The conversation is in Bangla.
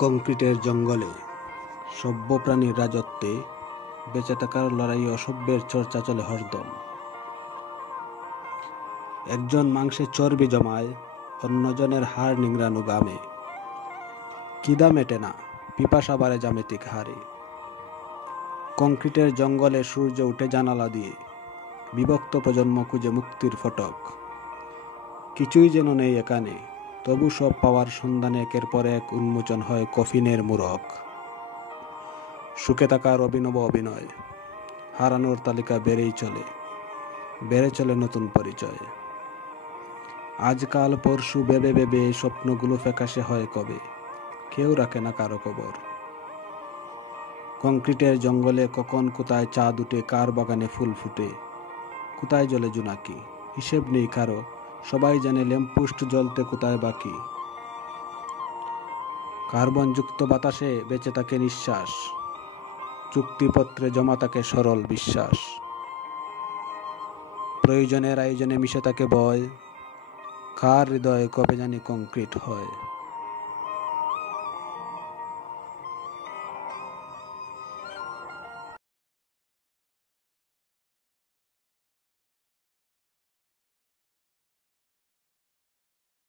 কংক্রিটের জঙ্গলে সভ্য প্রাণীর রাজত্বে বেঁচে থাকার লড়াই অসভ্যের চর্চা চলে হরদম। একজন মাংসে চর্বি জমায়, অন্যজনের হাড় নিংড়ানো গামে। খিদা মেটে না, পিপাসা বাড়ে জ্যামিতিক হারে। কংক্রিটের জঙ্গলে সূর্য উঠে জানালা দিয়ে, বিভক্ত প্রজন্ম খুঁজে মুক্তির ফটক। কিছুই যেন নেই এখানে, তবু সব পাওয়ার সন্ধানে একের পর এক উন্মোচন হয় কফিনের মুরক। সুখে থাকার অভিনব অভিনয়, হারানোর তালিকা বেড়ে চলে নতুন পরিচয়। আজকাল পরশু ভেবে ভেবে স্বপ্নগুলো ফ্যাকাশে হয় কবে, কেউ রাখে না কারো খবর। কংক্রিটের জঙ্গলে কখন কোথায় চাঁদ উঠে, কার বাগানে ফুল ফুটে, কোথায় জ্বলে জোনাকি, হিসেব নেই কারো। সবাই জানে ল্যাম্পপোস্ট জ্বলতে কোথায় বাকি। কার্বনযুক্ত বাতাসে বেঁচে থাকে নিঃশ্বাস, চুক্তিপত্রে জমা থাকে সরল বিশ্বাস। প্রয়োজনের আয়োজনে মিশে থাকে ভয়, কার হৃদয়ে কবে জানি কংক্রিট হয়।